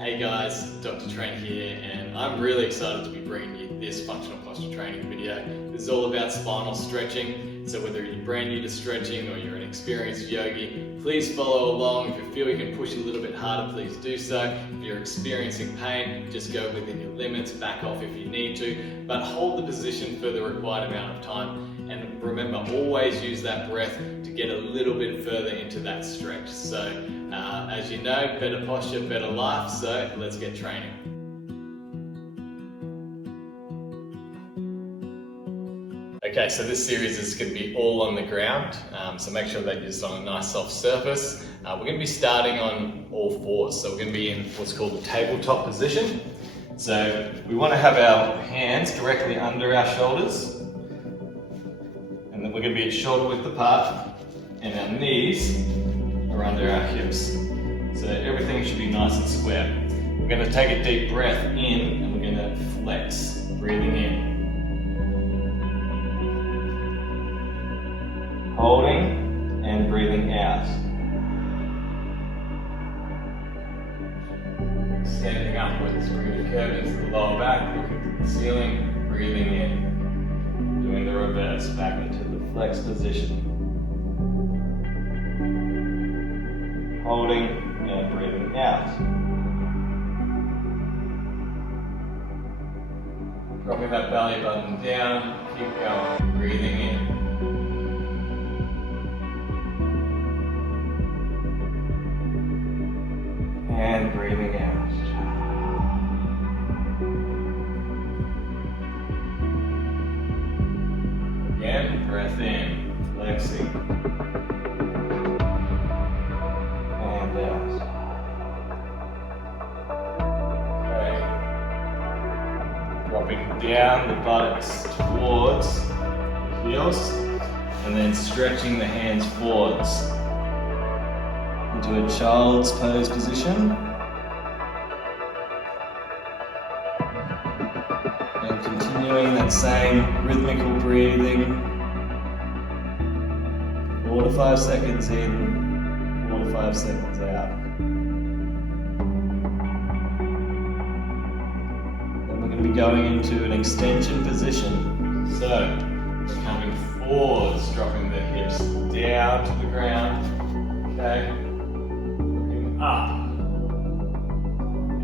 Hey guys, Dr. Train here, and I'm really excited to be bringing you this functional posture training video. This is all about spinal stretching, so whether you're brand new to stretching or you're an experienced yogi, please follow along. If you feel you can push a little bit harder, please do so. If you're experiencing pain, just go within your limits, back off if you need to, but hold the position for the required amount of time. And remember, always use that breath to get a little bit further into that stretch. So, as you know, better posture, better life, so let's get training. Okay, so this series is going to be all on the ground, so make sure that you're on a nice soft surface. We're going to be starting on all fours, so we're going to be in what's called the tabletop position. So we want to have our hands directly under our shoulders, and then we're going to be at shoulder width apart, and our knees are under our hips. So everything should be nice and square. We're going to take a deep breath in, and we're going to flex, breathing in. Holding and breathing out. Extending upwards, bringing the curve into the lower back, looking to the ceiling, breathing in. Doing the reverse, back into the flex position. Holding and breathing out. Dropping that belly button down, keep going, breathing in. And breathing out. Again, breath in, flexing. And out. Okay. Dropping down the buttocks towards the heels, and then stretching the hands forwards into a child's pose position, and continuing that same rhythmical breathing, 4 to 5 seconds in, 4 to 5 seconds out. Then we're going to be going into an extension position. So we're coming forwards, dropping the hips down to the ground. Okay. Up.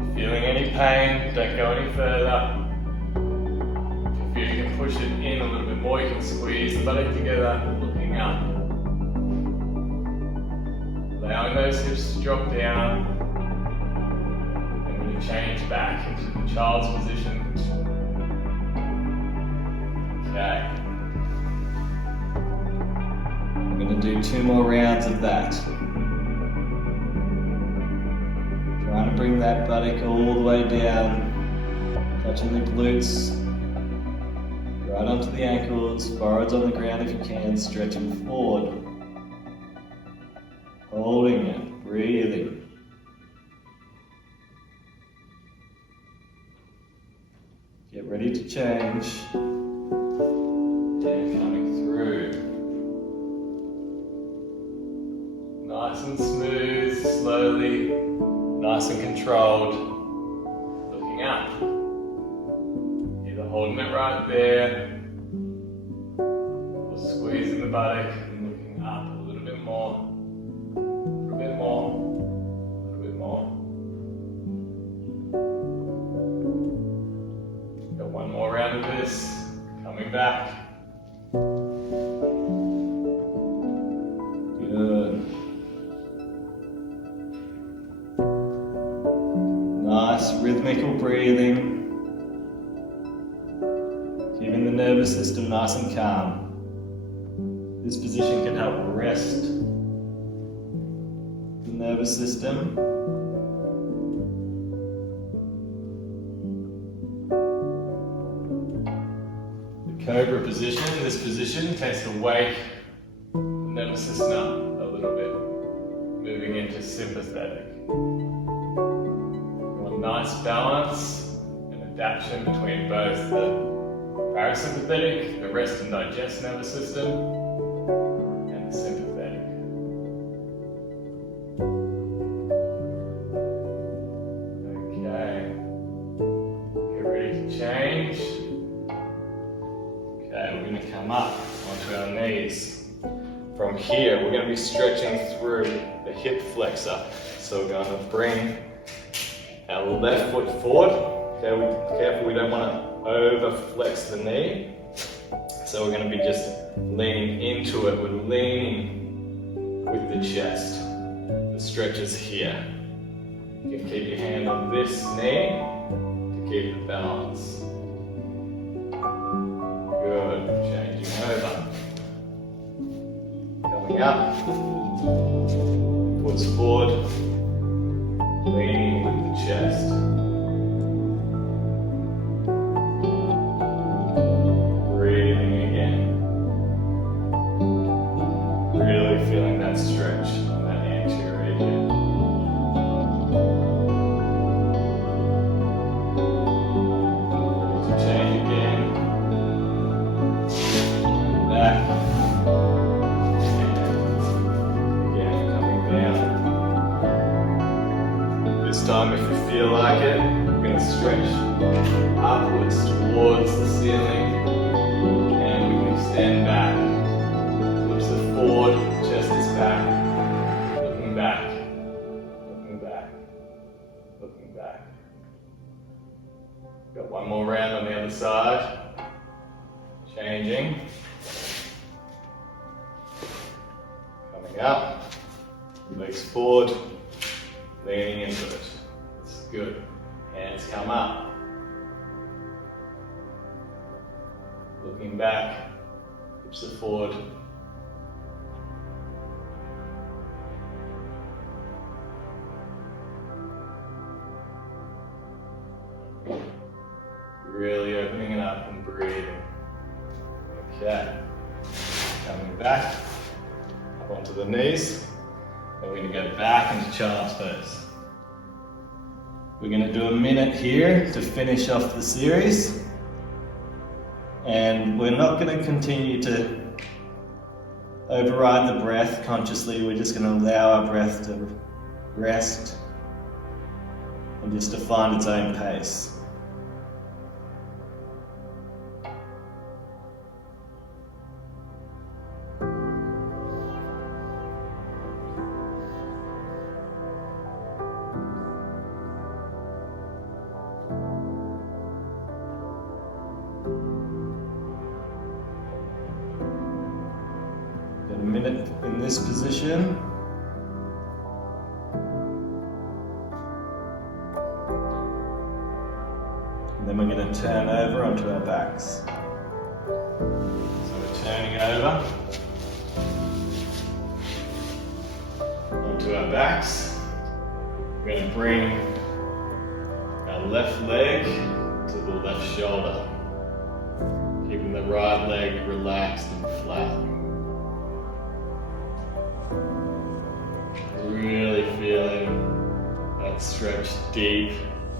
If you're feeling any pain, don't go any further. If you feel you can push it in a little bit more, you can squeeze the buttock together, looking up. Allowing those hips to drop down. And we're going to change back into the child's position. Okay. We're going to do 2 more rounds of that. Trying to bring that buttock all the way down, touching the glutes, right onto the ankles, forwards on the ground if you can, stretching forward. Holding it, breathing. Get ready to change. And coming through. Nice and smooth, slowly. Nice and controlled, looking up. Either holding it right there, or squeezing the buttock and looking up a little bit more, a little bit more, a little bit more. Got 1 more round of this, coming back. Good. Nice rhythmical breathing, keeping the nervous system nice and calm. This position can help rest the nervous system. The cobra position, this position tends to wake the nervous system up a little bit, moving into sympathetic. Nice balance and adaptation between both the parasympathetic, the rest and digest nervous system, and the sympathetic. come up onto our knees. From here, we're going to be stretching through the hip flexor. So we're going to bring our left foot forward. Okay, careful, we don't want to over flex the knee. So we're going to be just leaning into it. We're leaning with the chest. The stretch is here. You can keep your hand on this knee to keep the balance. Good. Changing over. Coming up. Foot's forward. Leaning with the chest. Breathing again. Really feeling that stretch on that anterior hip. Ready to change again. Back. And again, coming down. This time, if you feel like it, we're going to stretch upwards towards the ceiling, and we can extend back. Hips are forward, chest is back. Looking back, looking back, looking back. Got one more round on the other side. Changing. Coming up. Legs forward. Leaning into it. It's good. Hands come up. Looking back. Hips are forward. Really opening it up and breathing. Okay. Coming back. Up onto the knees. And we're going to go back into child's pose. We're going to do a minute here to finish off the series. And we're not going to continue to override the breath consciously. We're just going to allow our breath to rest and just to find its own pace. A minute in this position. And then we're going to turn over onto our backs. So we're turning over onto our backs. We're going to bring our left leg to the left shoulder, keeping the right leg relaxed and flat. Really feeling that stretch deep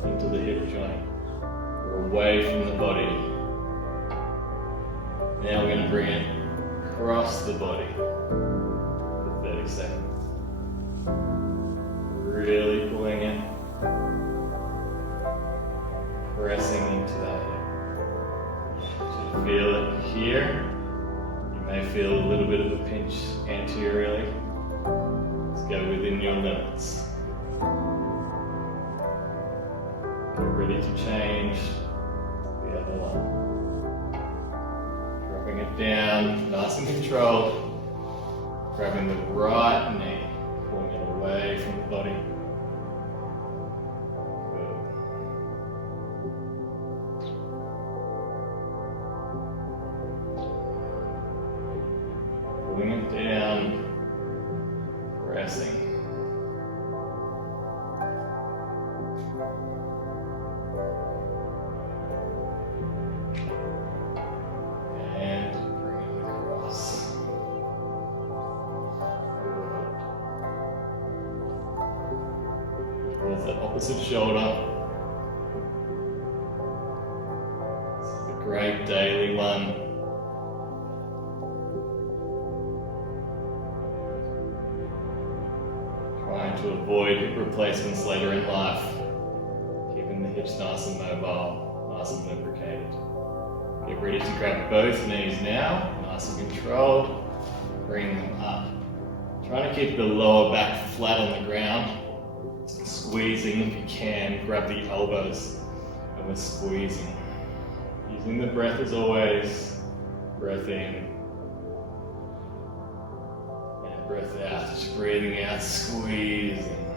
into the hip joint. We're away from the body. Now we're going to bring it across the body for 30 seconds. Really pulling it, pressing into that hip. So you feel it here. You may feel a little bit of a pinch anteriorly. Go within your limits. Get ready to change the other one. Dropping it down, nice and controlled. Grabbing the right knee, pulling it away from the body. Good. Pulling it down. Pressing. And bring it across. Good. Towards that opposite shoulder. This is a great daily one. To avoid hip replacements later in life, keeping the hips nice and mobile, nice and lubricated. Get ready to grab both knees now. Nice and controlled. Bring them up. Trying to keep the lower back flat on the ground. So squeezing if you can, grab the elbows, and we're squeezing. Using the breath as always. Breath in. And breath out. Just breathing out, squeezing.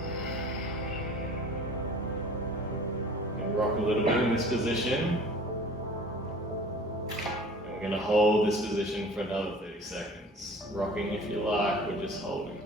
And rock a little bit in this position. And we're going to hold this position for another 30 seconds. Rocking if you like, we're just holding.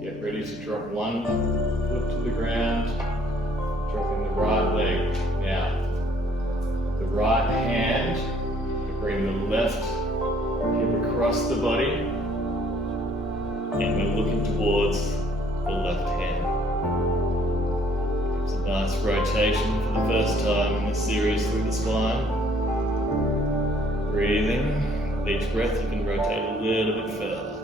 Get ready to drop one foot to the ground, dropping the right leg. Now, the right hand, you bring the left hip across the body, and we're looking towards the left hand. Gives a nice rotation for the first time in this series through the spine. Breathing. With each breath you can rotate a little bit further.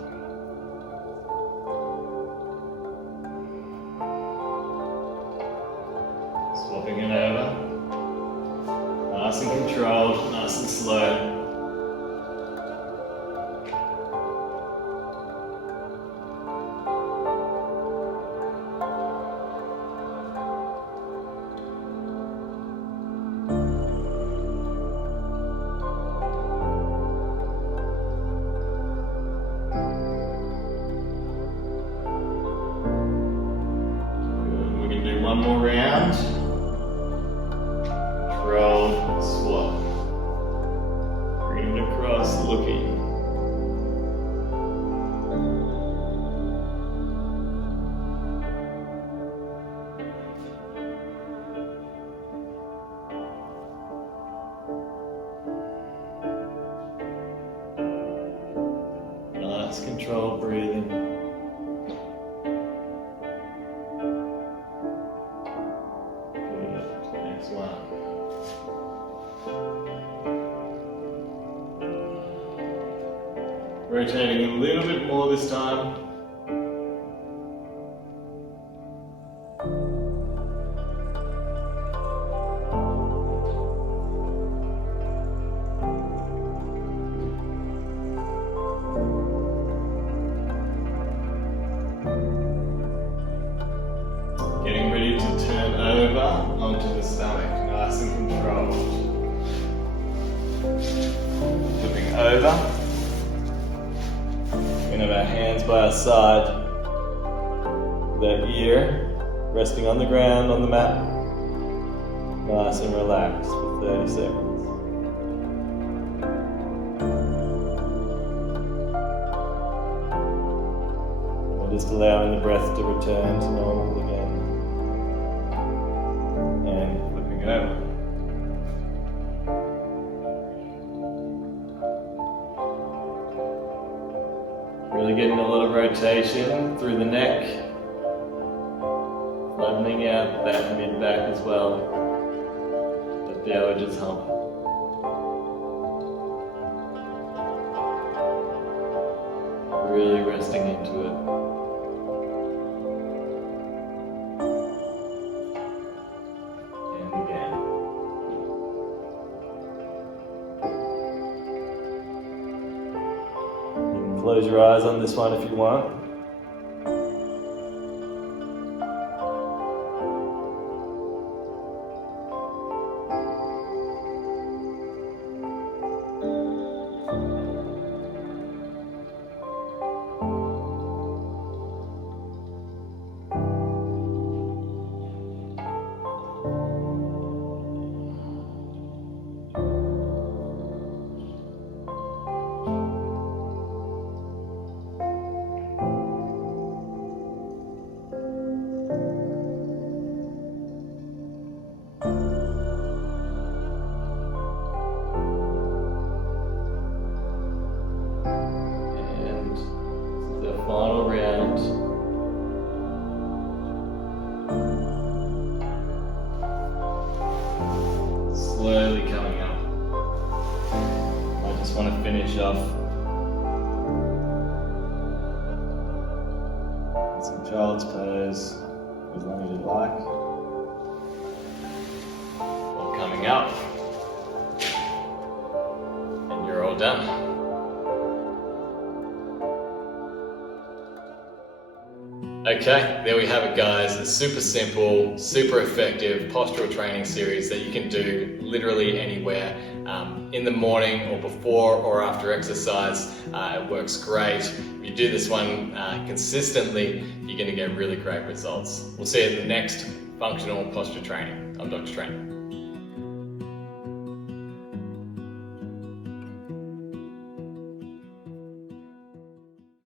Swapping it over. Nice and controlled, nice and slow. Good. We can do one more round. Control, swap. Bring it across, looking. Nice controlled breathing. Good. Next one. Rotating a little bit more this time. Getting ready to turn over onto the stomach, nice and controlled. Flipping over. We have our hands by our side, their ear resting on the ground, on the mat. Nice and relaxed for 30 seconds. And we're just allowing the breath to return to normal again. And flipping over. Really getting a lot of rotation through the neck, flattening out that mid-back as well, that the Dowager's hump. Really resting into it. And again. Close your eyes on this one if you want. it off. Some child's pose, as long as you like. All coming up. And you're all done. Okay, there we have it guys. A super simple, super effective postural training series that you can do literally anywhere in the morning or before or after exercise. It works great. If you do this one consistently, you're going to get really great results. We'll see you in the next functional posture training. I'm Dr. Trainer.